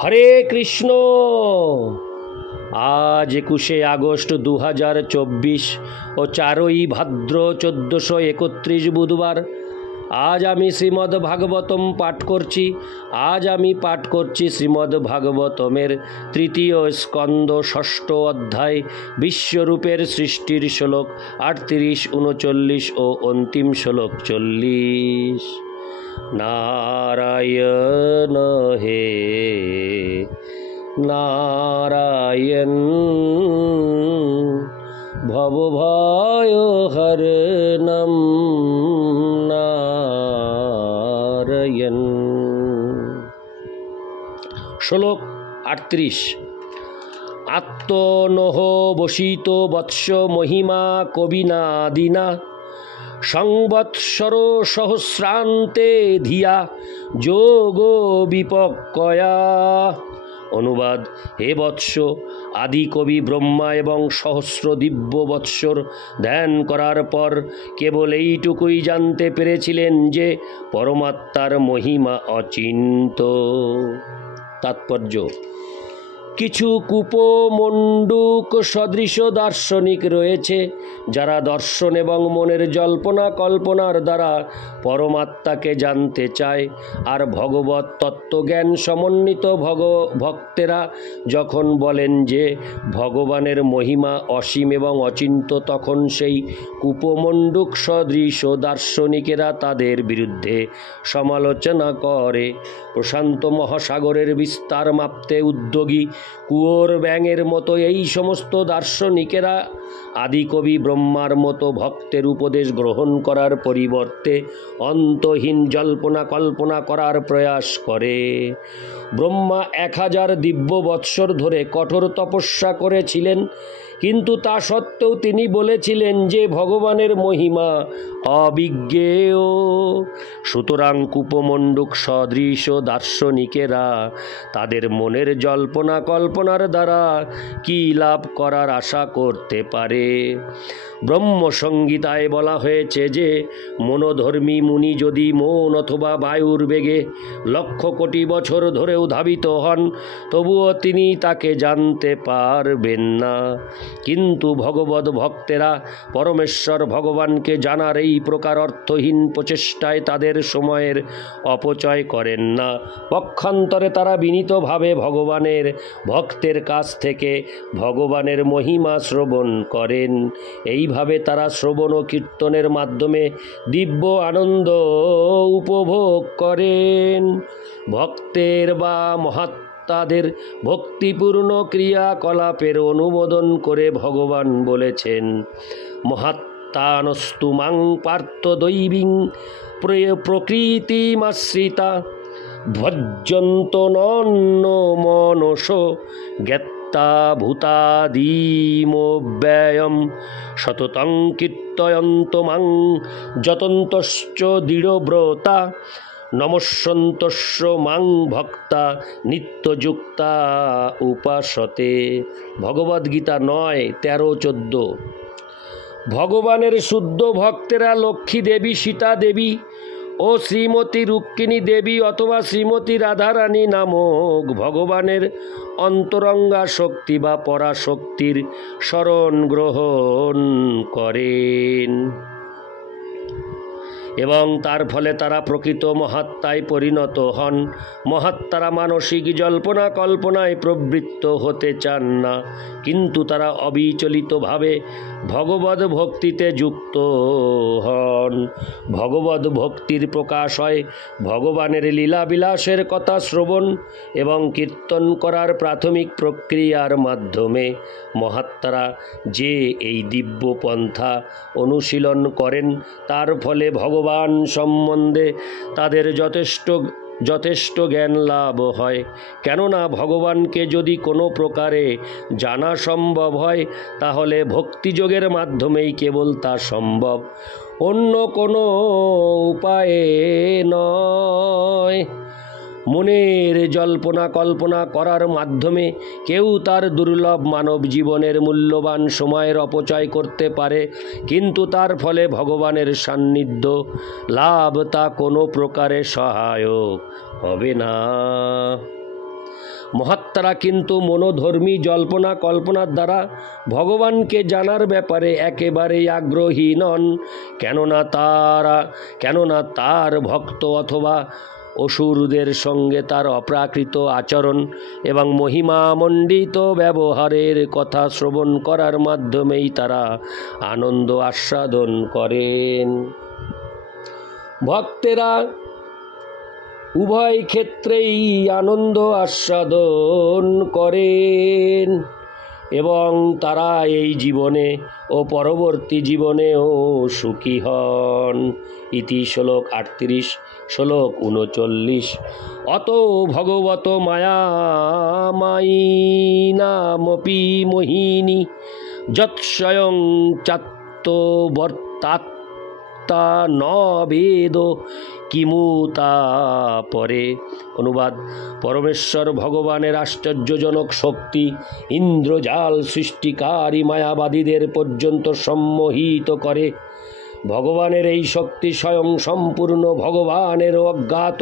হরে কৃষ্ণ। আজ 21শে আগস্ট 2024 ও 4ই ভাদ্র 1431 বুধবার। আজ আমি শ্রীমদ্ ভাগবতম পাঠ করছি। শ্রীমদ্ ভাগবতমের 3য় স্কন্দ 6ষ্ঠ অধ্যায় বিশ্বরূপের সৃষ্টির শ্লোক 38, 39 ও অন্তিম শ্লোক 40। নারায়ণ হে নারায়ণ ভবভয় হরণম নারায়ণ। শ্লোক 38। আত্মনহ বসিত বৎস মহিমা কবিনাদিনা সংবৎসর সহস্রান্তে ধিয়া যোগ বিপক্কয়া। অনুবাদ: হে বৎস, আদি কবি ব্রহ্মা এবং সহস্র দিব্য বৎসর ধ্যান করার পর কেবল এইটুকুই জানতে পেরেছিলেন যে পরমাত্মার মহিমা অচিন্ত। তাৎপর্য: কিছু কুপমণ্ডূক সদৃশ দার্শনিক রয়েছে যারা দর্শন এবং মনের জল্পনা কল্পনার দ্বারা পরমাত্মাকে জানতে চায়, আর ভগবত তত্ত্বজ্ঞান সমন্বিত ভক্তেরা যখন বলেন যে ভগবানের মহিমা অসীম এবং অচিন্ত, তখন সেই কুপমণ্ডূক সদৃশ দার্শনিকেরা তাদের বিরুদ্ধে সমালোচনা করে। প্রশান্ত মহাসাগরের বিস্তার মাপতে উদ্যোগী কুয়োর ব্যাঙের মতো এই সমস্ত দার্শনিকেরা আদিকবি ব্রহ্মার মতো ভক্তের উপদেশ গ্রহণ করার পরিবর্তে অন্তহীন জল্পনা কল্পনা করার প্রয়াস করে। ব্রহ্মা 1000 দিব্য বৎসর ধরে কঠোর তপস্যা করেছিলেন, কিন্তু তা সত্ত্বেও তিনি বলেছিলেন যে ভগবানের মহিমা অবিজ্ঞেয়। সুতরাং কুপমণ্ডূক সদৃশ দার্শনিকেরা তাদের মনের জল্পনা কল্পনার দ্বারা কি লাভ করার আশা করতে পারে? ব্রহ্মসংগীতায় বলা হয়েছে যে মনোধর্মী মুনি যদি মন অথবা বায়ুর বেগে 1,00,000 কোটি বছর ধরেও ধাবিত হন, তবুও তিনি তাকে জানতে পারবেন না। কিন্তু ভগবত ভক্তেরা পরমেশ্বর ভগবানকে জানার এই প্রকার অর্থহীন প্রচেষ্টায় তাদের সময়ের অপচয় করেন না। পক্ষান্তরে তারা বিনীতভাবে ভগবানের ভক্তের কাছ থেকে ভগবানের মহিমা শ্রবণ করেন। এইভাবে তারা শ্রবণ ও কীর্তনের মাধ্যমে দিব্য আনন্দ উপভোগ করেন। ভক্তের বা তাদের ভক্তিপূর্ণ ক্রিয়াকলাপের অনুমোদন করে ভগবান বলেছেন, মহাত্মানস্তু মাং পার্থ দৈবীং প্রকৃতিমাশ্রিতা ভজ্জন্ত নন্য মনস জ্ঞাত্তা ভূতাদিমব্যয়ম সততং কীর্তয়ন্ত মাং যতন্তশ্চ দৃঢ়ব্রতা নমস্যন্তস্য মাং ভক্তা নিত্যযুক্তা উপাসতে। ভগবদ্গীতা 9:13-14। ভগবানের শুদ্ধ ভক্তেরা লক্ষ্মী দেবী, সীতা দেবী ও শ্রীমতী রুক্মিণী দেবী অথবা শ্রীমতী রাধারানী নামক ভগবানের অন্তরঙ্গা শক্তি বা পরাশক্তির শরণ গ্রহণ করেন এবং তার ফলে তারা প্রকৃত মহাত্মায় পরিণত হন। মহাত্মারা মানসিক জল্পনা কল্পনায় প্রবৃত্ত হতে চান না, কিন্তু তারা অবিচলিতভাবে ভগবদ ভক্তিতে যুক্ত হন। ভগবদ ভক্তির প্রকাশ হয় ভগবানের লীলাবিলাসের কথা শ্রবণ এবং কীর্তন করার প্রাথমিক প্রক্রিয়ার মাধ্যমে। মহাত্মারা যে এই দিব্য পন্থা অনুশীলন করেন, তার ফলে ভগবান সম্বন্ধে তাদের যথেষ্ট জ্ঞান লাভ হয়। কেননা ভগবানকে যদি কোনো প্রকারে জানা সম্ভব হয়, তাহলে ভক্তিযোগের মাধ্যমেই কেবল তা সম্ভব, অন্য কোনো উপায়ে নয়। মনের জল্পনা কল্পনা করার মাধ্যমে কেউ তার দুর্লভ মানব জীবনের মূল্যবান সময়ের অপচয় করতে পারে, কিন্তু তার ফলে ভগবানের সান্নিধ্য লাভ তা কোনো প্রকারে সহায়ক হবে না। মহাত্মারা কিন্তু মনোধর্মী জল্পনা কল্পনার দ্বারা ভগবানকে জানার ব্যাপারে একেবারেই আগ্রহী নন, কেননা তার ভক্ত অথবা অসুরদের সঙ্গে তার অপ্রাকৃত আচরণ এবং মহিমামণ্ডিত ব্যবহারের কথা শ্রবণ করার মাধ্যমেই তারা আনন্দ আস্বাদন করেন। ভক্তেরা উভয় ক্ষেত্রেই আনন্দ আস্বাদন করেন এবং তারা এই জীবনে ও পরবর্তী জীবনেও সুখী হন। ইতি শ্লোক 38, শ্লোক 39। অত ভগবত মায়ামায়িনামপি মোহিনী যৎস্বয়ং চাত্তবর্তাত্তা ন বেদ কিমুতা পরে। অনুবাদ: পরমেশ্বর ভগবানের আশ্চর্যজনক শক্তি ইন্দ্রজাল সৃষ্টিকারী মায়াবাদীদের পর্যন্ত সম্মোহিত করে। ভগবানের এই শক্তি স্বয়ং সম্পূর্ণ ভগবানের অজ্ঞাত,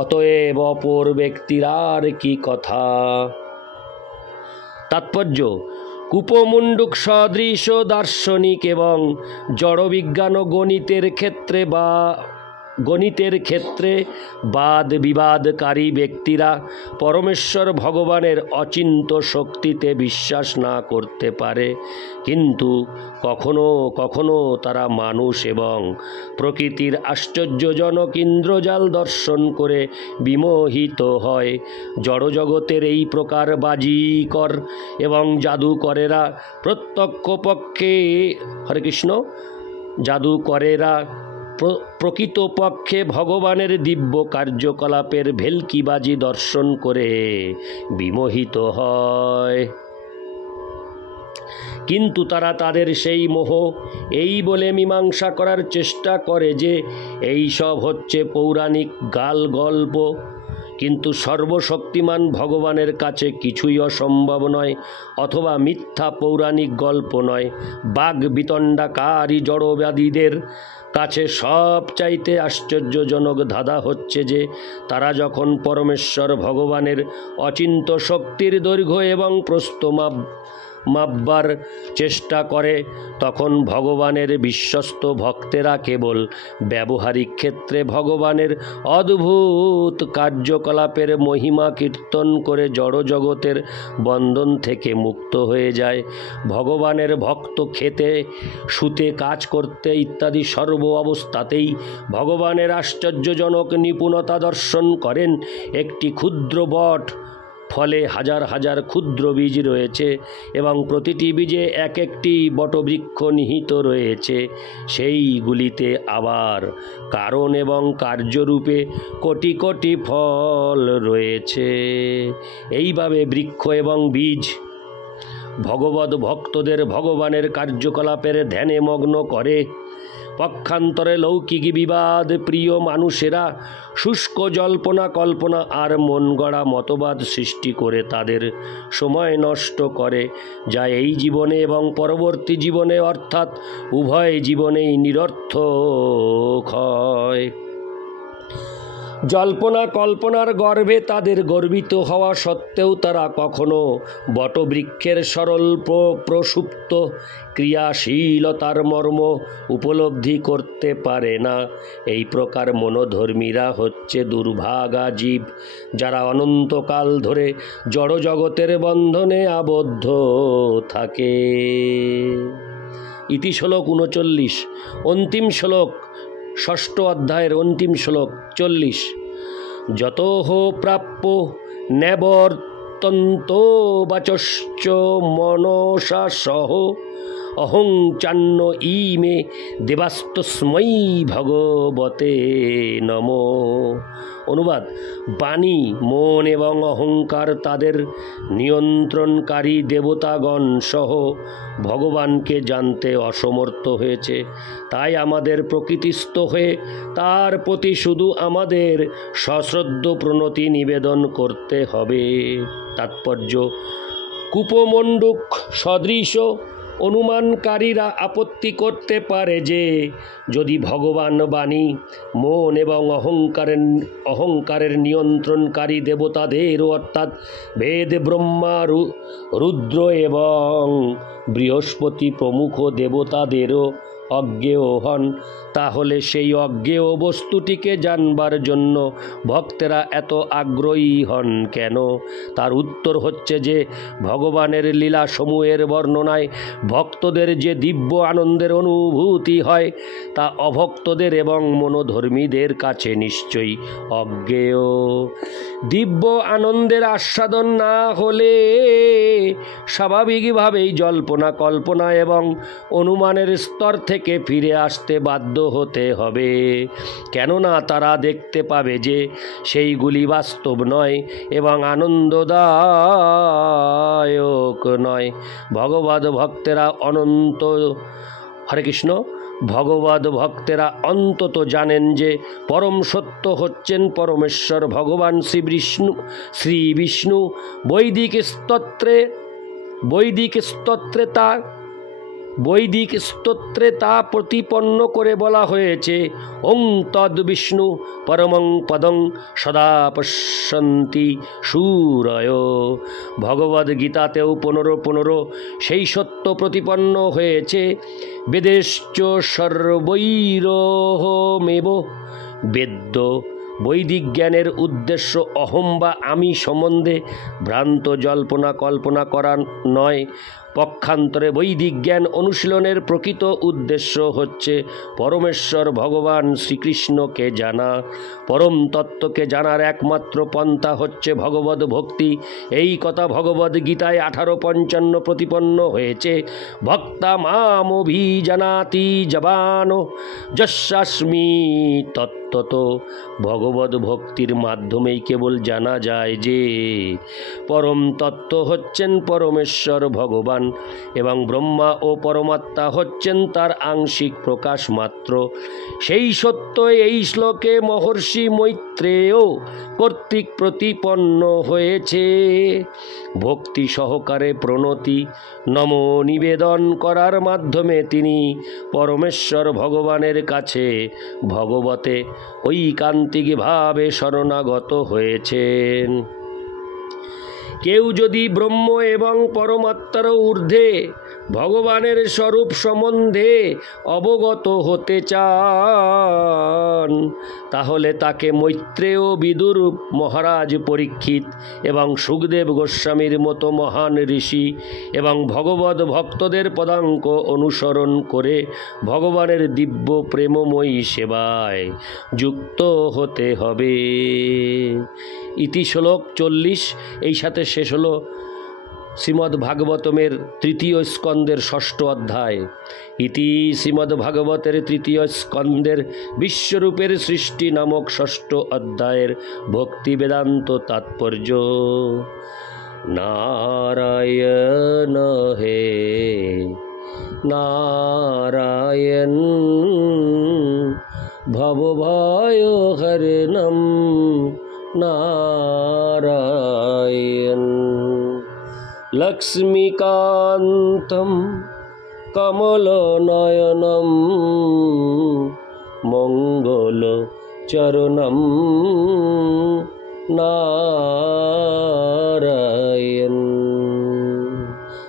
অতএব অপর ব্যক্তির আর কি কথা। তাৎপর্য: কূপমণ্ডুক সদৃশ দার্শনিক এবং জড়বিজ্ঞান ও গণিতের ক্ষেত্রে বাদ বিবাদকারী ব্যক্তিরা পরমেশ্বর ভগবানের অচিন্ত শক্তিতে বিশ্বাস না করতে পারে, কিন্তু কখনো কখনো তারা মানুষ এবং প্রকৃতির আশ্চর্যজনক ইন্দ্রজাল দর্শন করে বিমোহিত হয়। জড়জগতের এই প্রকার বাজিকর এবং জাদুকরেরা প্রত্যক্ষপক্ষে প্রকৃতপক্ষে ভগবানের দিব্য কার্যকলাপের ভেলকিবাজি দর্শন করে বিমোহিত হয়, কিন্তু তারা তাদের সেই মোহ এই বলে মীমাংসা করার চেষ্টা করে যে এই সব হচ্ছে পৌরাণিক গালগল্প। কিন্তু সর্বশক্তিমান ভগবানের কাছে কিছুই অসম্ভব নয় অথবা মিথ্যা পৌরাণিক গল্প নয়। বাগ বিতণ্ডাকারী জড়বাদীদের কাছে সবচাইতে আশ্চর্যজনক ধাঁধা হচ্ছে যে তারা যখন পরমেশ্বর ভগবানের অচিন্ত শক্তির দৈর্ঘ্য এবং প্রস্থ মাপবার চেষ্টা করে, তখন ভগবানের বিশ্বস্ত ভক্তেরা কেবল ব্যবহারিক ক্ষেত্রে ভগবানের অদ্ভুত কার্যকলাপের মহিমা কীর্তন করে জড়জগতের বন্ধন থেকে মুক্ত হয়ে যায়। ভগবানের ভক্ত খেতে, শুতে, কাজ করতে ইত্যাদি সর্ব অবস্থাতেই ভগবানের আশ্চর্যজনক নিপুণতা দর্শন করেন। একটি ক্ষুদ্র বট ফলে হাজার হাজার ক্ষুদ্র বীজ রয়েছে এবং প্রতিটি বীজে এক একটি বটবৃক্ষ নিহিত রয়েছে। সেইগুলিতে আবার কারণ এবং কার্যরূপে কোটি কোটি ফল রয়েছে। এইভাবে বৃক্ষ এবং বীজ ভগবদ ভক্তদের ভগবানের কার্যকলাপের ধ্যানে মগ্ন করে। পক্ষান্তরে লৌকিক বিবাদ প্রিয় মানুষেরা শুষ্ক জল্পনা কল্পনা আর মন গড়া মতবাদ সৃষ্টি করে তাদের সময় নষ্ট করে, যা এই জীবনে এবং পরবর্তী জীবনে অর্থাৎ উভয় জীবনেই নিরর্থক হয়। জল্পনা কল্পনার গর্ভে তাদের গর্বিত হওয়া সত্ত্বেও তারা কখনো বটবৃক্ষের সরল প্রসুপ্ত ক্রিয়াশীলতার মর্ম উপলব্ধি করতে পারে না। এই প্রকার মনোধর্মীরা হচ্ছে দুর্ভাগা জীব, যারা অনন্তকাল ধরে জড়জগতের বন্ধনে আবদ্ধ থাকে। ইতি শ্লোক 39। অন্তিম শ্লোক, ষষ্ঠ অধ্যায়ের অন্তিম শ্লোক 40। যতঃ প্রাপ্য নেবর্তন্ত বাচশ্চ মনসা সহ অহং চান্ন ইমে দেবাস্তস্मै ভগবতে নমো। অনুবাদ: বাণী, মন এবং অহংকার তাদের নিয়ন্ত্রণকারী দেবতাগণ সহ ভগবানকে জানতে অসমর্থ হয়েছে। তাই আমাদের প্রকৃতিস্থ হয়ে তার প্রতি শুধু আমাদের সশ্রদ্ধ প্রণতি নিবেদন করতে হবে। তাৎপর্য: কূপমণ্ডুক সদৃশ অনুমানকারীরা আপত্তি করতে পারে যে যদি ভগবান বাণী, মন এবং অহংকারের নিয়ন্ত্রণকারী দেবতাদেরও অর্থাৎ বেদ, ব্রহ্মা, রুদ্র এবং বৃহস্পতি প্রমুখ দেবতাদেরও অজ্ঞেয় হন, তাহলে সেই অজ্ঞেয় বস্তুটিকে জানবার জন্য ভক্তেরা এত আগ্রহী হন কেন? তার উত্তর হচ্ছে যে ভগবানের লীলাসমূহের বর্ণনায় ভক্তদের যে দিব্য আনন্দের অনুভূতি হয় তা অভক্তদের এবং মনোধর্মীদের কাছে নিশ্চয়ই অজ্ঞেয়। দিব্য আনন্দের আস্বাদন না হলে স্বাভাবিকভাবেই জল্পনা, কল্পনা এবং অনুমানের স্তর থেকে ফিরে আসতে বাধ্য হতে হবে, কেননা তারা দেখতে পাবে যে সেইগুলি বাস্তব নয় এবং আনন্দদায়ক নয়। ভগবদ ভক্তেরা অন্তত জানেন যে পরম সত্য হচ্ছেন পরমেশ্বর ভগবান শ্রী বিষ্ণু। বৈদিক স্তোত্রে তা প্রতিপন্ন করে বলা হয়েছে, ওং তদ বিষ্ণু পরমং পদং সদা পশ্যন্তি শূরয়। ভগবদ্গীতাতেও 15 সেই সত্য প্রতিপন্ন হয়েছে। বেদেশ্চ সর্বৈরহমেব বেদ্য। বৈদিক জ্ঞানের উদ্দেশ্য অহম বা আমি সম্বন্ধে ভ্রান্ত জল্পনা কল্পনা করা নয়। পক্ষান্তরে বৈদিক জ্ঞান অনুশীলনের প্রকৃত উদ্দেশ্য হচ্ছে পরমেশ্বর ভগবান শ্রীকৃষ্ণকে জানা। পরম তত্ত্বকে জানার একমাত্র পন্থা হচ্ছে ভগবদ ভক্তি। এই কথা ভগবদ্গীতায় 18:55 প্রতিপন্ন হয়েছে। ভক্তা মাম অভিজানাতি জবানো যস্যাস্মি তত্ত্বত। ভগবদ ভক্তির মাধ্যমেই কেবল জানা যায় যে পরম তত্ত্ব হচ্ছেন পরমেশ্বর ভগবান এবং ব্রহ্মা ও পরমাত্মা হচ্ছেন তার আংশিক প্রকাশ মাত্র। সেই সত্য এই শ্লোকে মহর্ষি মৈত্রেয় কর্তৃক প্রতিপন্ন হয়েছে। ভক্তি সহকারে প্রণতি নিবেদন করার মাধ্যমে তিনি পরমেশ্বর ভগবানের কাছে ভগবতে ঐকান্তিকভাবে শরণাগত হয়েছেন। কেউ যদি ব্রহ্ম এবং পরমাত্মার ঊর্ধ্বে ভগবানের স্বরূপ সম্বন্ধে অবগত হতে চান, তাহলে তাকে মৈত্রেয়, বিদুর, মহারাজ পরীক্ষিত এবং সুখদেব গোস্বামীর মতো মহান ঋষি এবং ভগবদ ভক্তদের পদাঙ্ক অনুসরণ করে ভগবানের দিব্য প্রেমময়ী সেবায় যুক্ত হতে হবে। ইতি শ্লোক 40। এই সাথে শেষ হলো শ্রীমদ্ ভাগবতমের 3য় স্কন্দের 6ষ্ঠ অধ্যায়। ইতি শ্রীমদ্ ভাগবতের 3য় স্কন্দের বিশ্বরূপের সৃষ্টি নামক 6ষ্ঠ অধ্যায়ের ভক্তি বেদান্ত তাৎপর্য। নারায়ণ হে নারায়ণ ভবভয় হরণম নারায়ণ লক্ষ্মীকান্তম কমলনয়নম মঙ্গলচরণম নারায়ণ।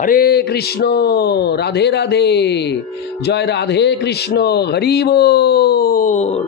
হরে কৃষ্ণ, রাধে রাধে, জয় রাধে কৃষ্ণ, হরি বল।